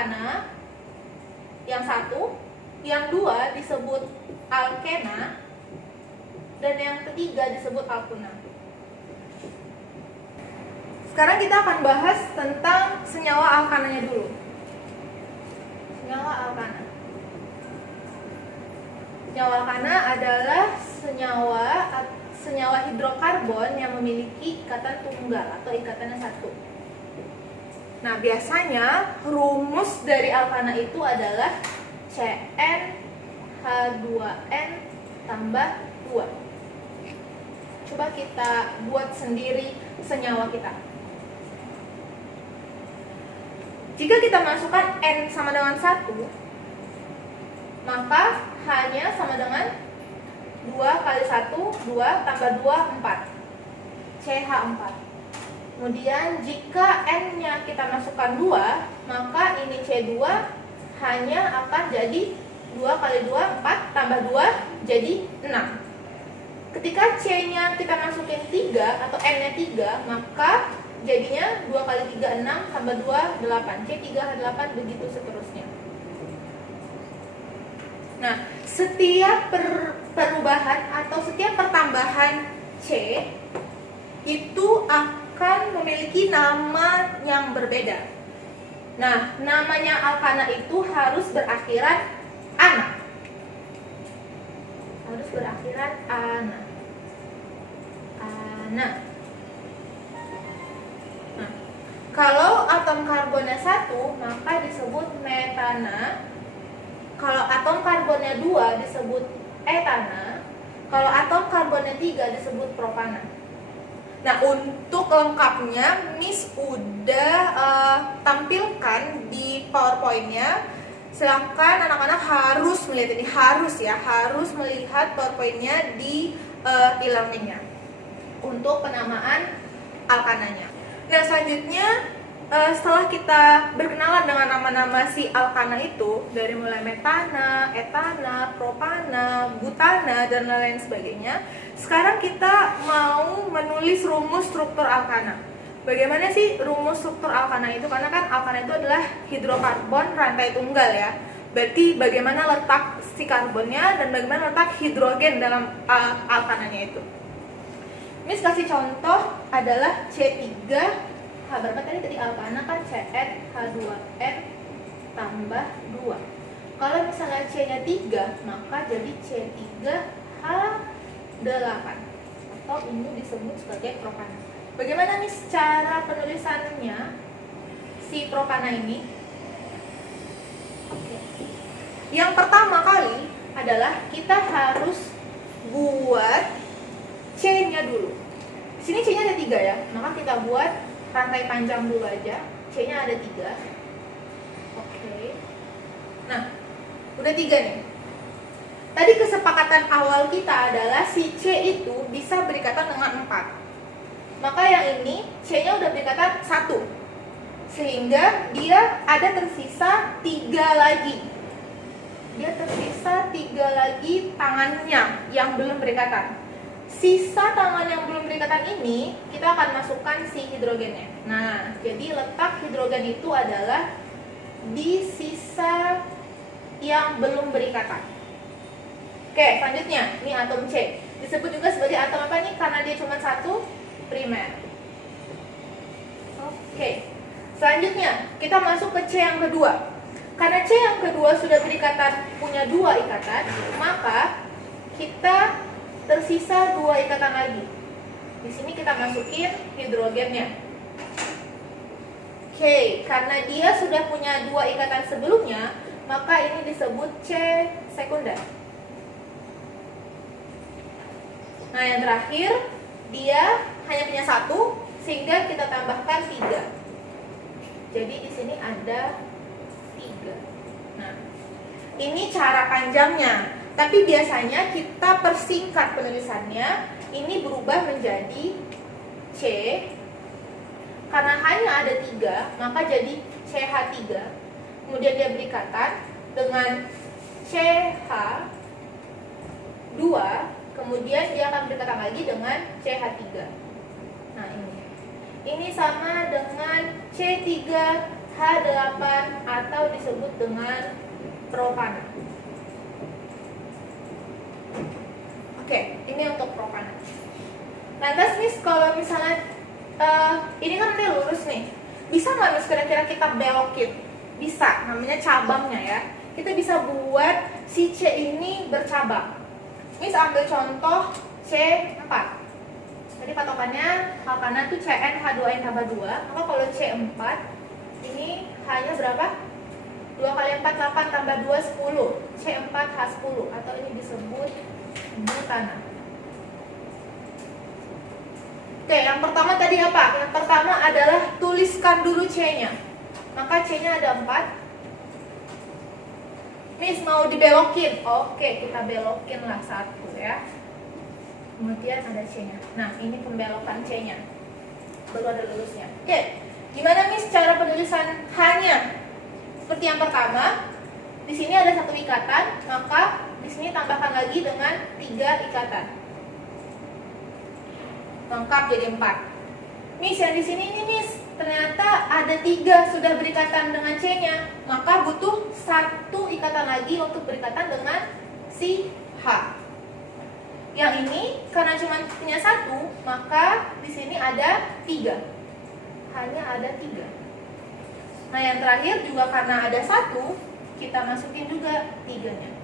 alkana, yang satu, yang dua disebut alkena, dan yang ketiga disebut alkuna. Sekarang kita akan bahas tentang senyawa alkananya dulu. Senyawa alkana. Senyawa alkana adalah senyawa hidrokarbon yang memiliki ikatan tunggal atau ikatan yang satu. Nah, biasanya rumus dari alkana itu adalah CnH2n tambah 2. Coba kita buat sendiri senyawa kita. Jika kita masukkan N sama dengan 1, maka H-nya sama dengan 2 kali 1, 2 tambah 2, 4. CH4. Kemudian jika N-nya kita masukkan 2, maka ini C2 hanya akan jadi 2 kali 2, 4 tambah 2 jadi 6. Ketika C-nya kita masukin 3 atau N-nya 3, maka jadinya 2 kali 3, 6 tambah 2, 8. C3H8 begitu seterusnya. Nah, setiap perubahan atau setiap pertambahan C itu akan memiliki nama yang berbeda. Nah, namanya alkana itu harus berakhiran ana. Harus berakhiran ana. Ana. Nah, kalau atom karbonnya 1, maka disebut metana. Kalau atom karbonnya 2 disebut etana. Kalau atom karbonnya 3 disebut propana. Nah, untuk lengkapnya Miss udah tampilkan di PowerPoint-nya. Silahkan anak-anak harus melihat ini, harus melihat PowerPoint-nya di e-learning-nya untuk penamaan alkananya. Nah, selanjutnya setelah kita berkenalan dengan nama-nama si alkana itu, dari mulai metana, etana, propana, butana, dan lain-lain sebagainya, sekarang kita mau menulis rumus struktur alkana. Bagaimana sih rumus struktur alkana itu? Karena kan alkana itu adalah hidrokarbon rantai tunggal ya. Berarti bagaimana letak si karbonnya dan bagaimana letak hidrogen dalam alkananya itu. Miss kasih contoh adalah C3. Berapa tadi alkana kan CnH2n tambah 2. Kalau misalnya C-nya 3, maka jadi C3H8 atau ini disebut sebagai propana. Bagaimana nih cara penulisannya si propana ini? Oke. Yang pertama kali adalah kita harus buat C-nya dulu. Di sini C-nya ada 3 ya, maka kita buat rantai panjang dulu aja. C-nya ada 3. Oke. Nah, udah 3 nih. Tadi kesepakatan awal kita adalah si C itu bisa berikatan dengan 4. Maka yang ini C-nya udah berikatan 1. Sehingga dia ada tersisa 3 lagi. Dia tersisa 3 lagi tangannya yang belum berikatan. Sisa tangan yang belum berikatan ini kita akan masukkan si hidrogennya. Nah, jadi letak hidrogen itu adalah di sisa yang belum berikatan. Oke, selanjutnya ini atom C. Disebut juga sebagai atom apa nih? Karena dia cuma 1, primer. Oke. Selanjutnya kita masuk ke C yang kedua. Karena C yang kedua sudah berikatan, punya 2 ikatan, maka kita tersisa 2 ikatan lagi. Di sini kita masukin hidrogennya. Oke, karena dia sudah punya 2 ikatan sebelumnya, maka ini disebut C sekunder. Nah, yang terakhir, dia hanya punya 1, sehingga kita tambahkan 3. Jadi di sini ada 3. Nah, ini cara panjangnya. Tapi biasanya kita persingkat penulisannya. Ini berubah menjadi C. Karena hanya ada 3, maka jadi CH3. Kemudian dia berikatan dengan CH2. Kemudian dia akan berikatan lagi dengan CH3. Nah, ini sama dengan C3H8. H8 atau disebut dengan propana. Oke, ini untuk propana. Lantas Miss, kalau misalnya ini kan dia lurus nih, bisa nggak Miss kira-kira kita belokin? Bisa, namanya cabangnya ya. Kita bisa buat si C ini bercabang. Miss ambil contoh C4. Tadi patokannya kanan tuh Cn H2n tambah 2. Maka kalau C4 ini H-nya berapa? 2 kali 4 8 tambah 2 10. C4 H10 atau ini disebut butana. Oke, yang pertama tadi apa? Yang pertama adalah tuliskan dulu C-nya. Maka C-nya ada 4. Miss mau dibelokin. Oke, kita belokin lah satu ya. Kemudian ada C-nya. Nah, ini pembelokan C-nya. Baru ada lurusnya. Oke, gimana Miss cara penulisan H-nya? Seperti yang pertama, di sini ada satu ikatan, maka di sini tambahkan lagi dengan 3 ikatan. Lengkap jadi 4. Miss, yang di sini ini Miss, ternyata ada 3 sudah berikatan dengan C-nya, maka butuh 1 ikatan lagi untuk berikatan dengan si H. Yang ini karena cuma punya 1, maka di sini ada 3. Hanya ada 3. Nah, yang terakhir juga karena ada 1, kita masukin juga 3-nya.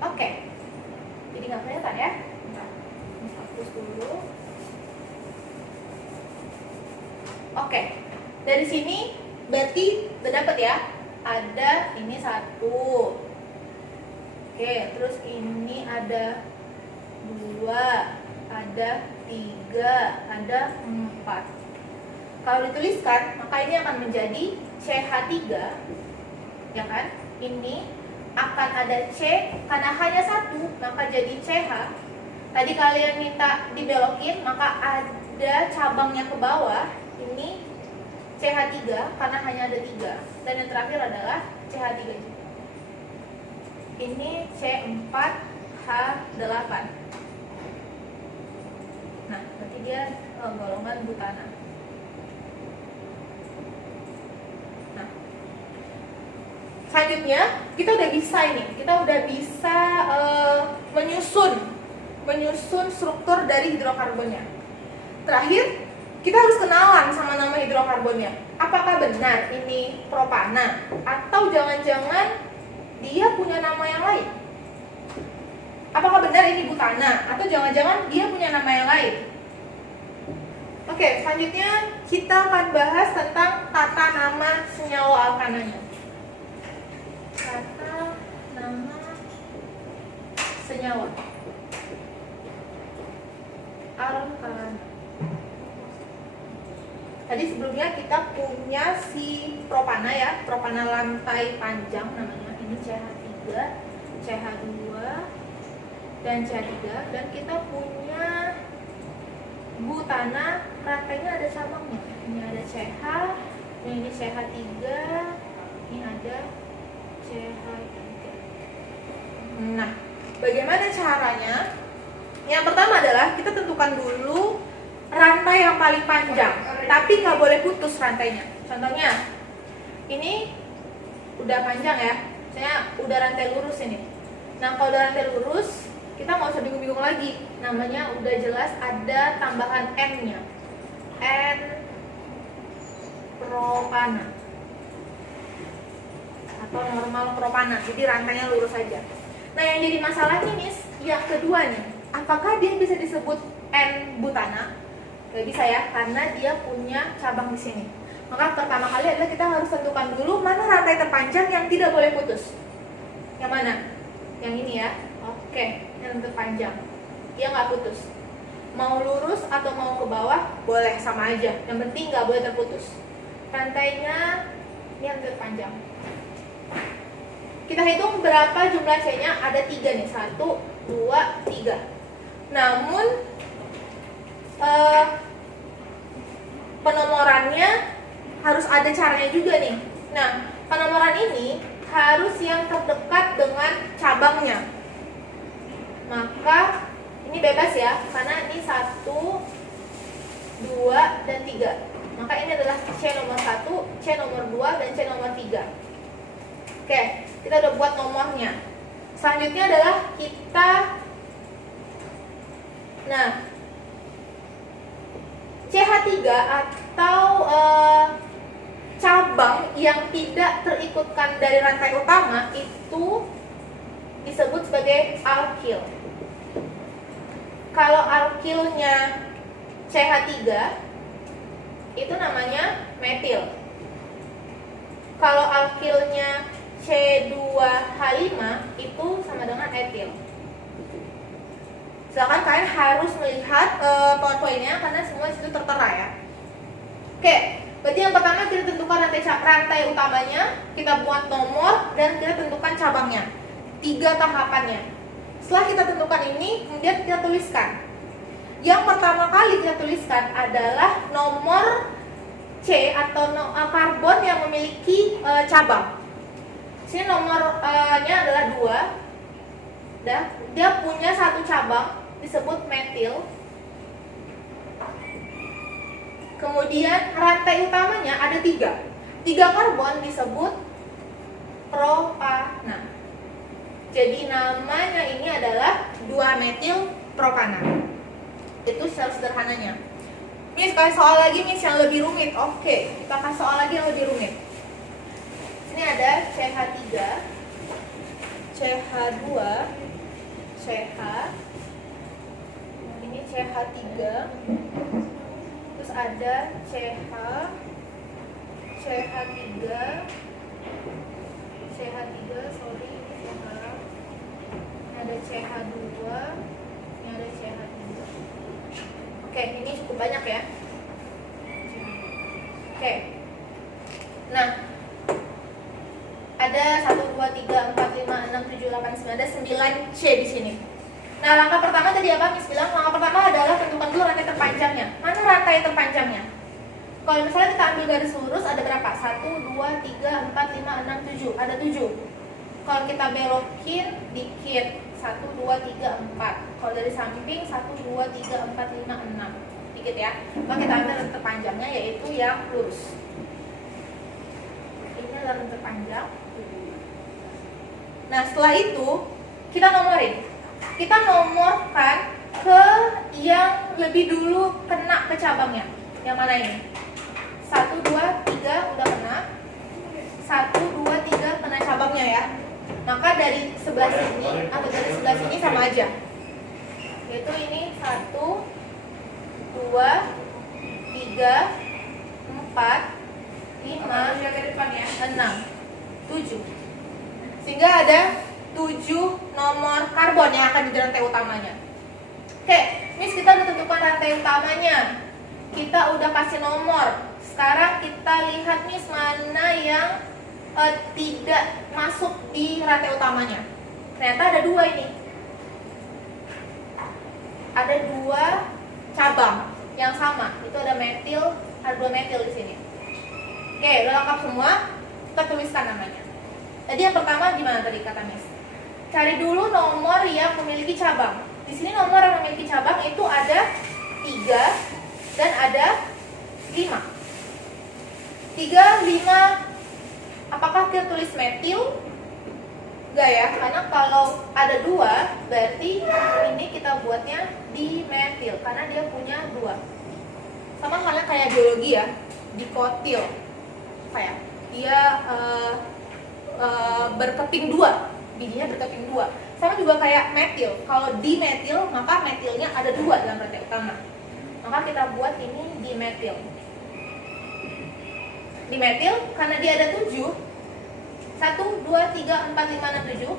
Oke. Jadi nggak kelihatan ya? Bentar. Hapus dulu. Oke. Dari sini berarti udah dapet ya? Ada ini 1. Oke, terus ini ada 2, ada 3, ada 4. Kalau dituliskan, maka ini akan menjadi CH3, ya kan? Ini akan ada C, karena hanya 1, maka jadi CH. Tadi kalian minta dibelokin, maka ada cabangnya ke bawah. Ini CH3, karena hanya ada 3. Dan yang terakhir adalah CH3 juga. Ini C4H8. Nah, berarti dia golongan butana. Nah, selanjutnya kita udah bisa ini. Kita udah bisa menyusun struktur dari hidrokarbonnya. Terakhir, kita harus kenalan sama nama hidrokarbonnya. Apakah benar ini propana atau jangan-jangan dia punya nama yang lain? Apakah benar ini butana atau jangan-jangan dia punya nama yang lain? Oke, selanjutnya kita akan bahas tentang tata nama senyawa alkananya. Tata nama senyawa alkana. Tadi sebelumnya kita punya si propana ya, propana lantai panjang namanya. Ini CH3, CH2, dan CH3. Dan kita punya butana, rantainya ada cabangnya. Ini ada CH, ini CH3, ini ada CH3. Nah, bagaimana caranya? Yang pertama adalah kita tentukan dulu rantai yang paling panjang, tapi nggak boleh putus rantainya. Contohnya, ini udah panjang ya, misalnya udah rantai lurus ini. Nah, kalau udah rantai lurus, kita nggak usah bingung-bingung lagi. Namanya udah jelas ada tambahan N-nya, N propana atau normal propana. Jadi rantainya lurus saja. Nah, yang jadi masalah ini, yang kedua nih, apakah dia bisa disebut N butana? Gak bisa ya, karena dia punya cabang di sini. Maka pertama kali adalah kita harus tentukan dulu mana rantai terpanjang yang tidak boleh putus. Yang mana? Yang ini ya. Oke, yang terpanjang. Dia nggak putus. Mau lurus atau mau ke bawah boleh, sama aja. Yang penting nggak boleh terputus. Rantainya ini yang terpanjang. Kita hitung berapa jumlah C-nya. Ada 3 nih, 1, 2, 3. Namun penomorannya harus ada caranya juga nih. Nah, penomoran ini harus yang terdekat dengan cabangnya. Maka ini bebas ya, karena ini 1, 2, dan 3. Maka ini adalah C nomor 1, C nomor 2, dan C nomor 3. Oke, kita udah buat nomornya. Selanjutnya adalah kita, nah, CH3 atau cabang yang tidak terikutkan dari rantai utama itu disebut sebagai alkil. Kalau alkilnya CH3 itu namanya metil. Kalau alkilnya C2H5 itu sama dengan etil. Silakan kalian harus melihat PowerPoint-nya karena semua itu tertera ya. Oke, berarti yang pertama kita tentukan rantai utamanya, kita buat nomor, dan kita tentukan cabangnya. 3 tahapannya. Setelah kita tentukan ini, kemudian kita tuliskan. Yang pertama kali kita tuliskan adalah nomor C atau karbon yang memiliki cabang. Sini nomornya adalah 2. Dia punya 1 cabang disebut metil. Kemudian rantai utamanya ada 3. 3 karbon disebut propana. Jadi namanya ini adalah 2 metil propana. Itu secara sederhananya. Miss, kasih soal lagi Miss yang lebih rumit. Oke, kita kasih soal lagi yang lebih rumit. Sini ada CH3, CH2, CH. Ini CH3. Terus ada CH, CH3, CH3, sorry, ini CH. Ini ada CH2, ini ada CH3. Oke, ini cukup banyak ya. Oke. Nah, ada 1, 2, 3, 4, 5, 6, 7, 8, 9, ada 9 C di sini. Nah, langkah pertama tadi apa Miss bilang? Langkah pertama adalah tentukan dulu rantai terpanjangnya. Mana rantai terpanjangnya? Kalau misalnya kita ambil garis lurus ada berapa? 1, 2, 3, 4, 5, 6, 7. Ada 7. Kalau kita belokin dikit, 1, 2, 3, 4. Kalau dari samping 1, 2, 3, 4, 5, 6. Dikit ya. Maka kita ambil rantai terpanjangnya yaitu yang lurus. Ini adalah rantai terpanjang. Nah, setelah itu kita nomorin. Kita nomorkan ke yang lebih dulu kena ke cabangnya. Yang mana ini? 1, 2, 3 udah kena. 1, 2, 3 kena cabangnya ya. Maka dari sebelah sini atau dari sebelah sini sama aja. Yaitu ini 1, 2, 3, 4, 5, 6, 7. Sehingga ada 7 nomor karbon yang akan di rantai utamanya. Oke, Miss kita udah tentukan rantai utamanya. Kita udah kasih nomor. Sekarang kita lihat Miss mana yang tidak masuk di rantai utamanya. Ternyata ada 2 ini. Ada 2 cabang yang sama. Itu ada metil, ada 2 metil di sini. Oke, udah lengkap semua. Kita tuliskan namanya. Tadi yang pertama gimana tadi kata Miss? Cari dulu nomor yang memiliki cabang. Di sini nomor yang memiliki cabang itu ada 3 dan ada 5. 3, 5. Apakah kita tulis metil? Enggak ya, karena kalau ada 2 berarti ini kita buatnya dimetil karena dia punya 2. Sama halnya kayak biologi ya, dikotil. Kayak dia berkeping 2. Bijinya berkeping 2. Sama juga kayak metil. Kalau dimetil, maka metilnya ada 2 dalam rantai utama. Maka kita buat ini dimetil. Dimetil karena dia ada 7. 1, 2, 3, 4, 5, 6, 7.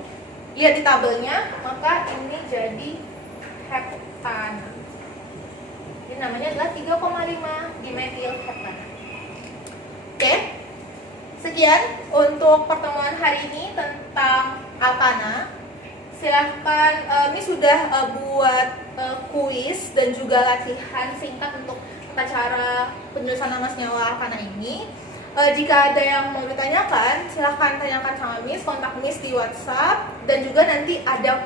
Lihat di tabelnya, maka ini jadi heptana. Ini namanya adalah 3,5 dimetil heptana. Oke. Sekian untuk pertemuan hari ini tentang alkana. Silahkan, ini sudah buat kuis dan juga latihan singkat untuk tata cara penulisan nama senyawa alkana ini. Jika ada yang mau ditanyakan, silahkan tanyakan sama Miss, kontak Miss di WhatsApp, dan juga nanti ada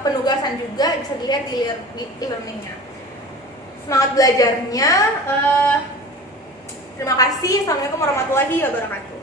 penugasan juga bisa dilihat di e-learningnya. Semangat belajarnya. Terima kasih. Assalamualaikum warahmatullahi wabarakatuh.